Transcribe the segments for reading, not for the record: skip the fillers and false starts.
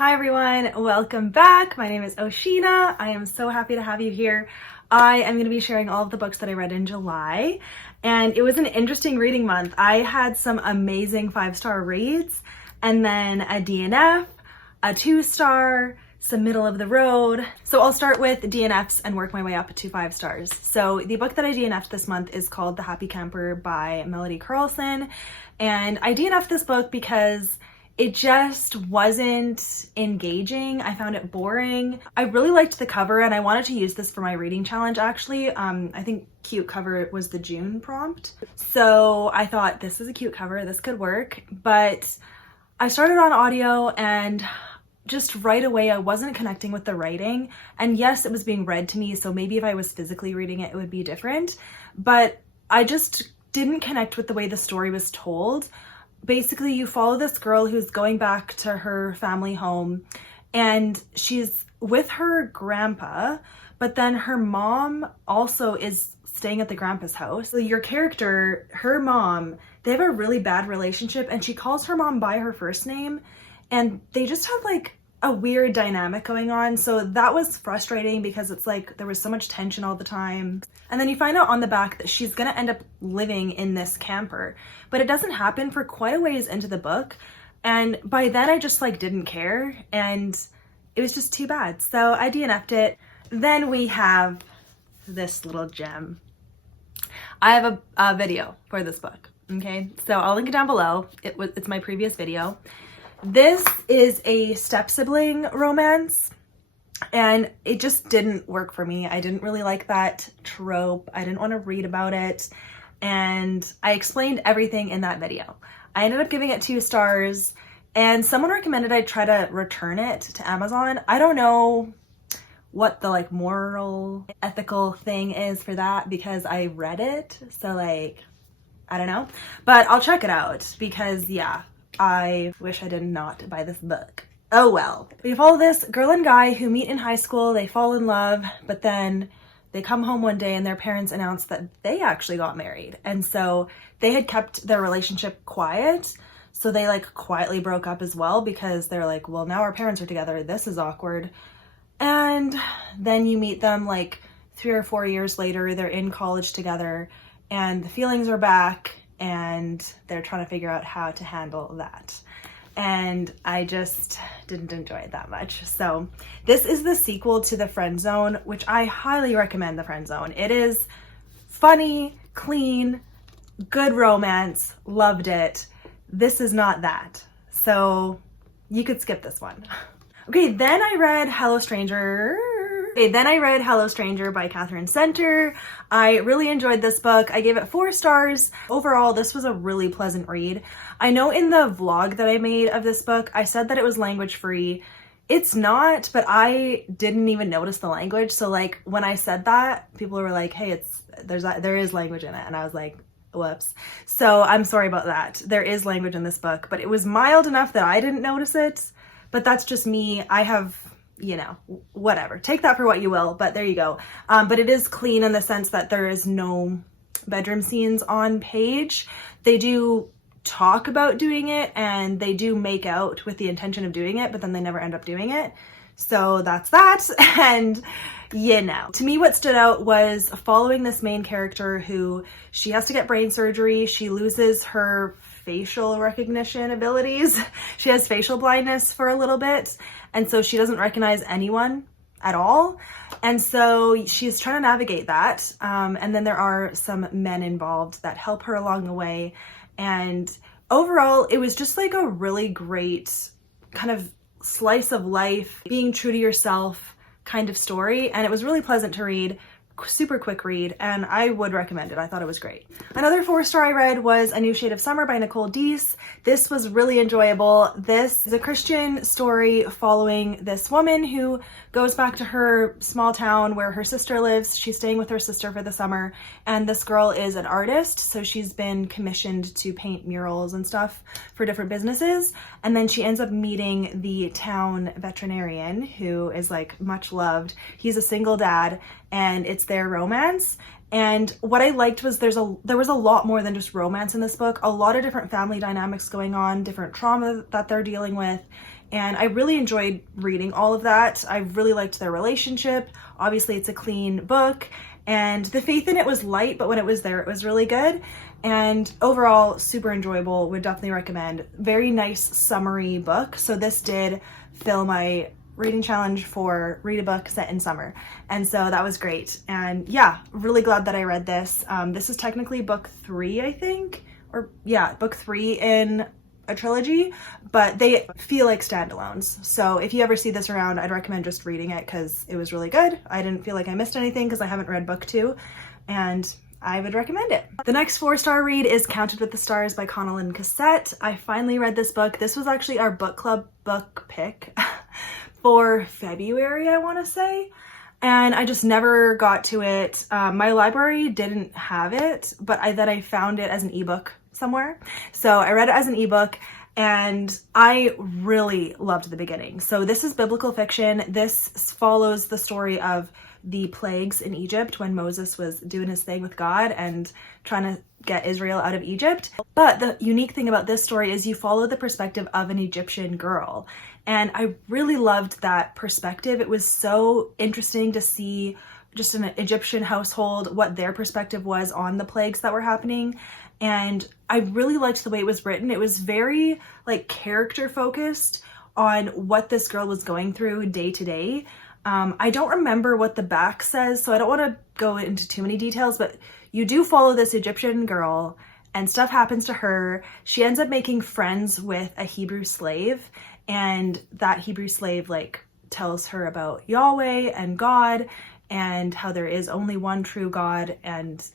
Hi everyone, welcome back. My name is O-Sheena. I am so happy to have you here. I am going to be sharing all of the books that I read in July, and it was an interesting reading month. I had some amazing 5-star reads, and then a DNF, a 2-star, some middle of the road. So I'll start with DNFs and work my way up to 5 stars. So the book that I DNF'd this month is called The Happy Camper by Melody Carlson, and I DNF'd this book because it just wasn't engaging. I found it boring. I really liked the cover and I wanted to use this for my reading challenge actually. I think cute cover was the June prompt. So I thought this is a cute cover, this could work. But I started on audio and just right away I wasn't connecting with the writing. And yes, it was being read to me, so maybe if I was physically reading it, it would be different. But I just didn't connect with the way the story was told. Basically, you follow this girl who's going back to her family home and she's with her grandpa, but then her mom also is staying at the grandpa's house. So your character, her mom, they have a really bad relationship and she calls her mom by her first name and they just have like a weird dynamic going on. So that was frustrating because it's like there was so much tension all the time. And then you find out on the back that she's gonna end up living in this camper, but it doesn't happen for quite a ways into the book. And by then I just like didn't care and it was just too bad. So I DNF'd it. Then we have this little gem. I have a video for this book, okay? So I'll link it down below. It's my previous video. This is a step-sibling romance, and it just didn't work for me. I didn't really like that trope. I didn't want to read about it, and I explained everything in that video. I ended up giving it 2 stars, and someone recommended I try to return it to Amazon. I don't know what the like moral, ethical thing is for that because I read it, so like, I don't know. But I'll check it out because yeah, I wish I did not buy this book. Oh well. We follow this girl and guy who meet in high school, they fall in love, but then they come home one day and their parents announce that they actually got married. And so they had kept their relationship quiet. So they like quietly broke up as well because they're like, well, now our parents are together. This is awkward. And then you meet them like 3 or 4 years later, they're in college together and the feelings are back and they're trying to figure out how to handle that. And I just didn't enjoy it that much. So this is the sequel to The Friend Zone, which I highly recommend. The Friend Zone. It is funny, clean, good romance, loved it. This is not that. So you could skip this one. Okay, then I read Hello Stranger. Hello Stranger by Katherine Center. I really enjoyed this book. I gave it 4 stars. Overall, this was a really pleasant read. I know in the vlog that I made of this book, I said that it was language free. It's not, but I didn't even notice the language. So like when I said that, people were like, hey, there is language in it. And I was like, whoops. So I'm sorry about that. There is language in this book, but it was mild enough that I didn't notice it. But that's just me. I have, you know, whatever. Take that for what you will, but there you go. But it is clean in the sense that there is no bedroom scenes on page. They do talk about doing it and they do make out with the intention of doing it, but then they never end up doing it. So that's that. And you know, to me what stood out was following this main character who she has to get brain surgery. She loses her facial recognition abilities. She has facial blindness for a little bit, and so she doesn't recognize anyone at all. And so she's trying to navigate that. And then there are some men involved that help her along the way. And overall, it was just like a really great kind of slice of life, being true to yourself kind of story. And it was really pleasant to read. Super quick read, and I would recommend it. I thought it was great. Another 4-star I read was A New Shade of Summer by Nicole Deese. This was really enjoyable. This is a Christian story following this woman who goes back to her small town where her sister lives. She's staying with her sister for the summer, and this girl is an artist, so she's been commissioned to paint murals and stuff for different businesses. And then she ends up meeting the town veterinarian who is like much loved. He's a single dad, and it's their romance. And what I liked was there was a lot more than just romance in this book. A lot of different family dynamics going on, different trauma that they're dealing with, and I really enjoyed reading all of that. I really liked their relationship. Obviously, it's a clean book, and the faith in it was light, but when it was there, it was really good. And overall, super enjoyable. Would definitely recommend. Very nice summary book. So this did fill my reading challenge for read a book set in summer, and so that was great. And yeah, really glad that I read this. This is technically book 3, I think, or yeah, book 3 in a trilogy, but they feel like standalones. So if you ever see this around, I'd recommend just reading it because it was really good. I didn't feel like I missed anything because I haven't read book 2, and I would recommend it. The next 4-star read is Counted with the Stars by Connilyn and Cossette. I finally read this book. This was actually our book club book pick for February, I want to say, and I just never got to it. My library didn't have it, but I found it as an ebook somewhere. So I read it as an ebook, and I really loved the beginning. So this is biblical fiction. This follows the story of the plagues in Egypt when Moses was doing his thing with God and trying to get Israel out of Egypt. But the unique thing about this story is you follow the perspective of an Egyptian girl. And I really loved that perspective. It was so interesting to see just an Egyptian household, what their perspective was on the plagues that were happening. And I really liked the way it was written. It was very like character focused on what this girl was going through day to day. I don't remember what the back says, so I don't want to go into too many details, but you do follow this Egyptian girl and stuff happens to her. She ends up making friends with a Hebrew slave, and that Hebrew slave like tells her about Yahweh and God and how there is only one true God, and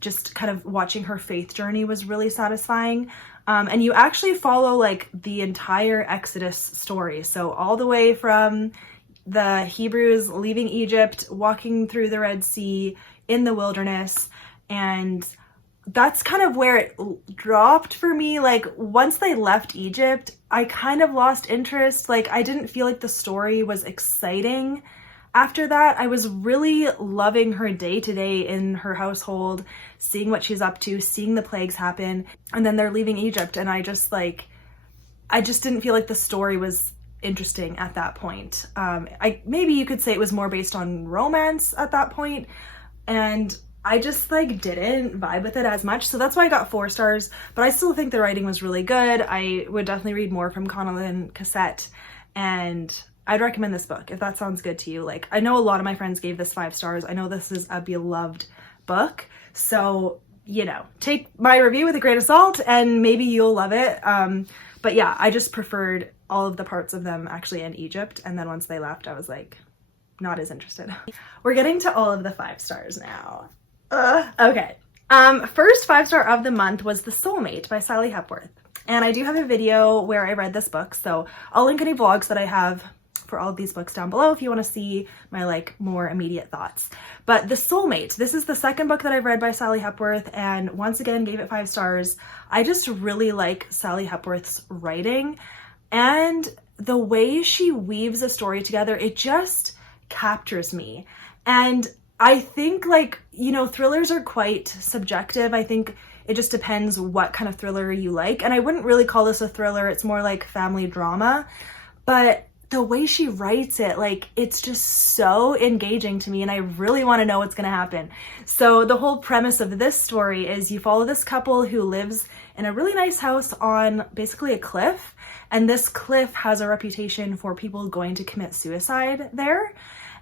just kind of watching her faith journey was really satisfying. And you actually follow like the entire Exodus story. So all the way from the Hebrews leaving Egypt, walking through the Red Sea in the wilderness. And that's kind of where it dropped for me. Like once they left Egypt, I kind of lost interest. Like I didn't feel like the story was exciting. After that, I was really loving her day to day in her household, seeing what she's up to, seeing the plagues happen, and then they're leaving Egypt, and I just didn't feel like the story was interesting at that point. Maybe you could say it was more based on romance at that point, and I just like didn't vibe with it as much. So that's why I got 4 stars, but I still think the writing was really good. I would definitely read more from Connilyn and Cossette, and I'd recommend this book if that sounds good to you. Like I know a lot of my friends gave this 5 stars. I know this is a beloved book, so you know, take my review with a grain of salt and maybe you'll love it. But yeah, I just preferred all of the parts of them actually in Egypt, and then once they left I was like not as interested. We're getting to all of the 5 stars now. Okay. First 5-star of the month was The Soulmate by Sally Hepworth, and I do have a video where I read this book, so I'll link any vlogs that I have for all of these books down below if you want to see my like more immediate thoughts. But The Soulmate, this is the second book that I've read by Sally Hepworth, and once again gave it 5 stars. I just really like Sally Hepworth's writing, and the way she weaves a story together, it just captures me. And I think like, you know, thrillers are quite subjective. I think it just depends what kind of thriller you like, and I wouldn't really call this a thriller. It's more like family drama, but the way she writes it, like it's just so engaging to me, and I really want to know what's going to happen. So the whole premise of this story is you follow this couple who lives in a really nice house on basically a cliff, and this cliff has a reputation for people going to commit suicide there.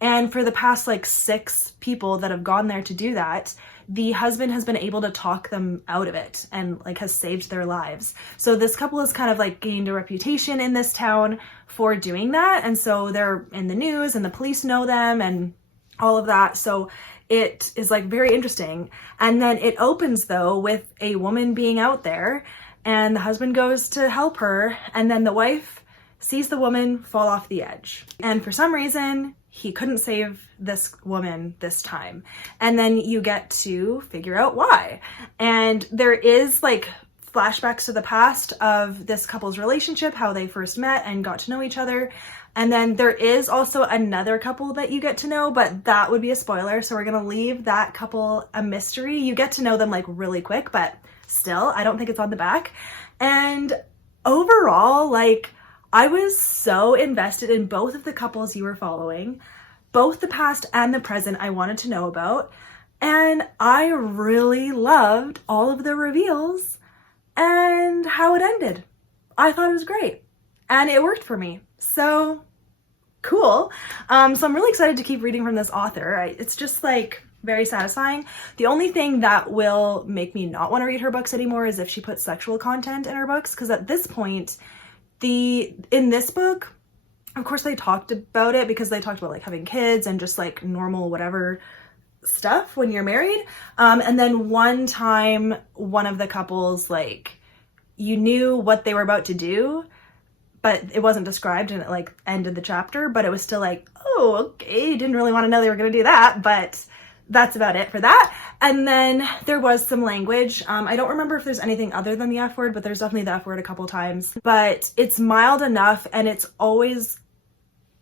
And for the past like 6 people that have gone there to do that, the husband has been able to talk them out of it and like has saved their lives. So this couple has kind of like gained a reputation in this town for doing that. And so they're in the news and the police know them and all of that. So it is like very interesting. And then it opens though with a woman being out there, and the husband goes to help her, and then the wife sees the woman fall off the edge. And for some reason, he couldn't save this woman this time. And then you get to figure out why. And there is like flashbacks to the past of this couple's relationship, how they first met and got to know each other. And then there is also another couple that you get to know, but that would be a spoiler. So we're gonna leave that couple a mystery. You get to know them like really quick, but still, I don't think it's on the back. And overall, like, I was so invested in both of the couples you were following, both the past and the present I wanted to know about, and I really loved all of the reveals and how it ended. I thought it was great, and it worked for me. So cool. So I'm really excited to keep reading from this author. It's just like very satisfying. The only thing that will make me not want to read her books anymore is if she puts sexual content in her books, because at this point, in this book, of course they talked about it because they talked about like having kids and just like normal whatever stuff when you're married. And then one time, one of the couples, like, you knew what they were about to do, but it wasn't described, and it like ended the chapter, but it was still like, oh, okay, didn't really want to know they were going to do that, but that's about it for that. And then there was some language. I don't remember if there's anything other than the F word, but there's definitely the F word a couple times. But it's mild enough, and it's always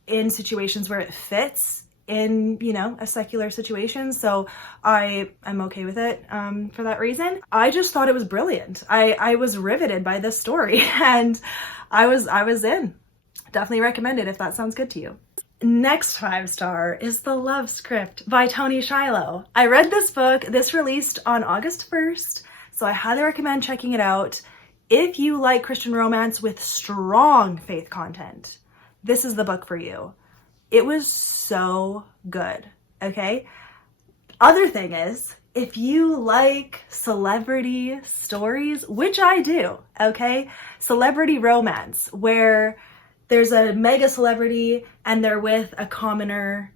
in situations where it fits in, you know, a secular situation. So I'm okay with it for that reason. I just thought it was brilliant. I was riveted by this story, and I was in. Definitely recommend it if that sounds good to you. Next 5-star is The Love Script by Toni Shiloh. I read this book. This released on August 1st, so I highly recommend checking it out. If you like Christian romance with strong faith content, this is the book for you. It was so good, okay? Other thing is, if you like celebrity stories, which I do, okay? Celebrity romance, where there's a mega celebrity and they're with a commoner.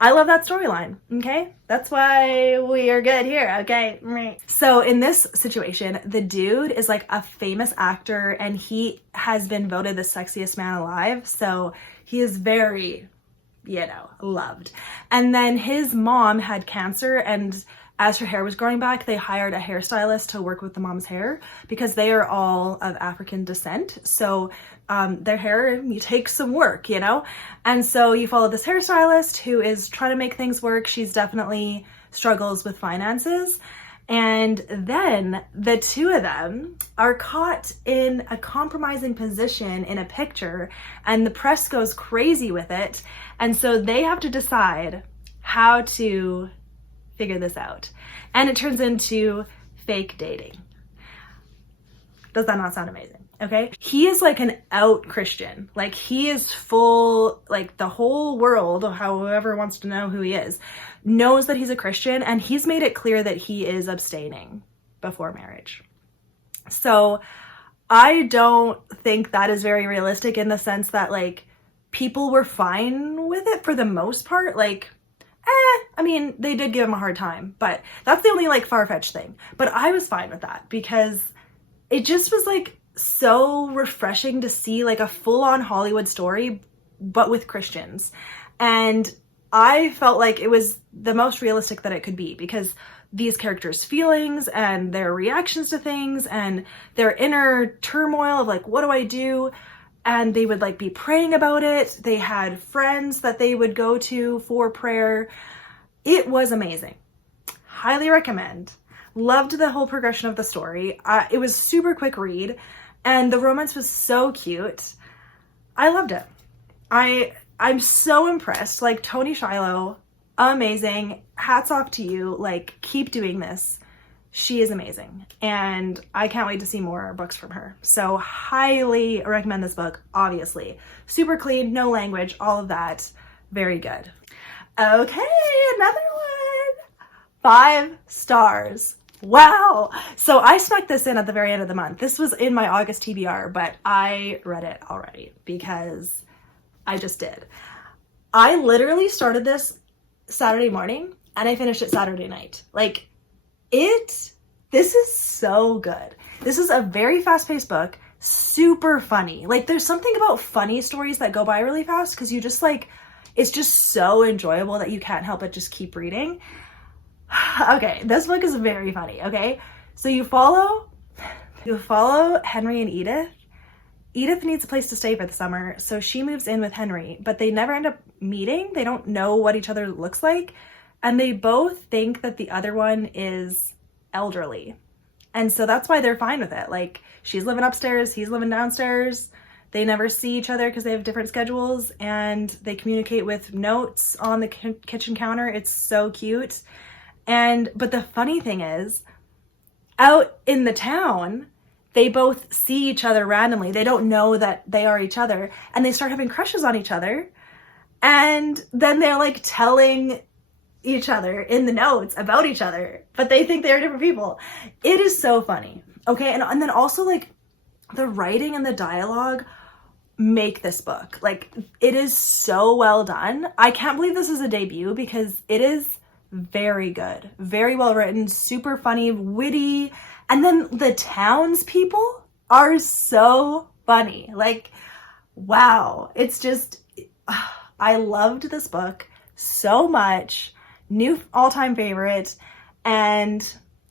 I love that storyline, okay? That's why we are good here, okay? So in this situation, the dude is like a famous actor, and he has been voted the sexiest man alive. So he is very, you know, loved. And then his mom had cancer, and as her hair was growing back, they hired a hairstylist to work with the mom's hair because they are all of African descent. So their hair takes some work, you know? And so you follow this hairstylist who is trying to make things work. She's definitely struggles with finances. And then the two of them are caught in a compromising position in a picture, and the press goes crazy with it. And so they have to decide how to figure this out. And it turns into fake dating. Does that not sound amazing? Okay. He is like an out Christian. Like, he is full, like, the whole world, however wants to know who he is, knows that he's a Christian, and he's made it clear that he is abstaining before marriage. So I don't think that is very realistic, in the sense that, like, people were fine with it for the most part. Like, I mean, they did give him a hard time, but that's the only like far-fetched thing. But I was fine with that because it just was like so refreshing to see like a full-on Hollywood story, but with Christians. And I felt like it was the most realistic that it could be, because these characters' feelings and their reactions to things and their inner turmoil of like, what do I do? And they would like be praying about it. They had friends that they would go to for prayer. It was amazing. Highly recommend. Loved the whole progression of the story. It was super quick read, and the romance was so cute. I loved it. I'm so impressed. Like, Toni Shiloh, amazing. Hats off to you. Like, keep doing this. She is amazing, and I can't wait to see more books from her. So highly recommend this book, obviously. Super clean, no language, all of that. Very good. Okay, another one. 5 stars. Wow. So I snuck this in at the very end of the month. This was in my August TBR, but I read it already because I just did. I literally started this Saturday morning and I finished it Saturday night. Like, this is so good. This is a very fast-paced book, super funny. Like, there's something about funny stories that go by really fast because you just like, it's just so enjoyable that you can't help but just keep reading. Okay, this book is very funny, okay? So you follow Henry and Edith. Edith needs a place to stay for the summer, so she moves in with Henry, but they never end up meeting. They don't know what each other looks like, and they both think that the other one is elderly. And so that's why they're fine with it. Like, she's living upstairs, he's living downstairs. They never see each other because they have different schedules, and they communicate with notes on the kitchen counter. It's so cute. But the funny thing is, out in the town, they both see each other randomly. They don't know that they are each other, and they start having crushes on each other. And then they're like telling each other in the notes about each other, but they think they're different people. It is so funny. Okay. And then also, like, the writing and the dialogue make this book. Like, it is so well done. I can't believe this is a debut because it is very good, very well written, super funny, witty. And then the townspeople are so funny. Like, wow. It's just, I loved this book so much. New all-time favorite, and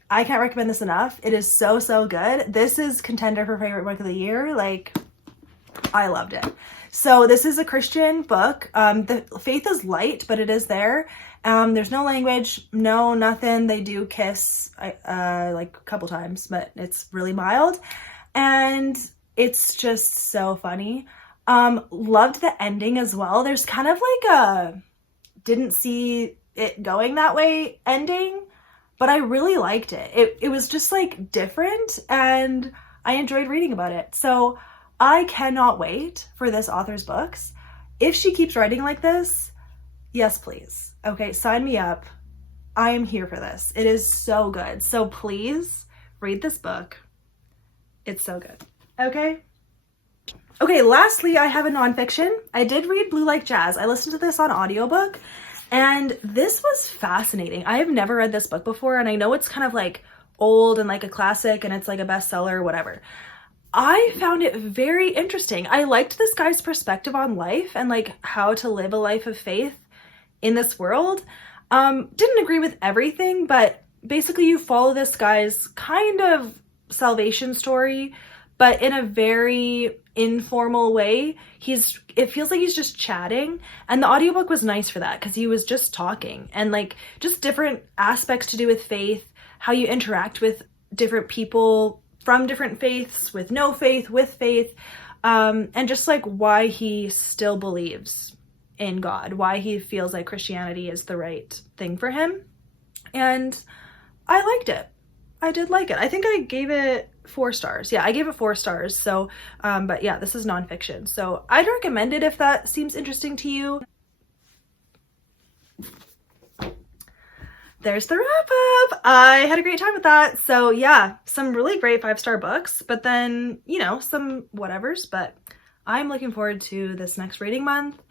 I can't recommend this enough. It is so, so good. This is contender for favorite book of the year. Like, I loved it. So this is a Christian book. The faith is light, but it is there. There's no language, no nothing. They do kiss like a couple times, but it's really mild, and it's just so funny. Loved the ending as well. There's kind of like a didn't see it going that way ending, but I really liked it. It was just like different, and I enjoyed reading about it. So I cannot wait for this author's books. If she keeps writing like this, yes, please. Okay, sign me up. I am here for this. It is so good. So please read this book. It's so good. Okay. Okay, lastly, I have a nonfiction. I did read Blue Like Jazz. I listened to this on audiobook, and this was fascinating. I have never read this book before, and I know it's kind of like old and like a classic, and it's like a bestseller or whatever. I found it very interesting. I liked this guy's perspective on life and like how to live a life of faith in this world. Didn't agree with everything, but basically you follow this guy's kind of salvation story, but in a very informal way. It feels like he's just chatting, and the audiobook was nice for that because he was just talking, and like just different aspects to do with faith, how you interact with different people from different faiths, with no faith, with faith, and just like why he still believes in God, why he feels like Christianity is the right thing for him. And I liked it. I did like it. I think I gave it 4 stars. Yeah, I gave it 4 stars. So, but yeah, this is nonfiction. So I'd recommend it if that seems interesting to you. There's the wrap up. I had a great time with that. So yeah, some really great 5-star books, but then, you know, some whatevers, but I'm looking forward to this next reading month.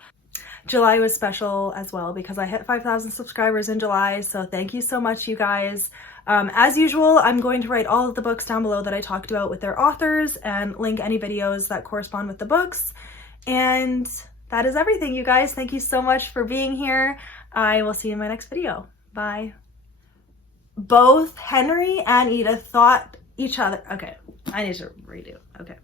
July was special as well because I hit 5,000 subscribers in July. So thank you so much, you guys. As usual, I'm going to write all of the books down below that I talked about with their authors and link any videos that correspond with the books. And that is everything, you guys. Thank you so much for being here. I will see you in my next video. Bye. Both Henry and Edith thought each other. Okay, I need to redo. Okay.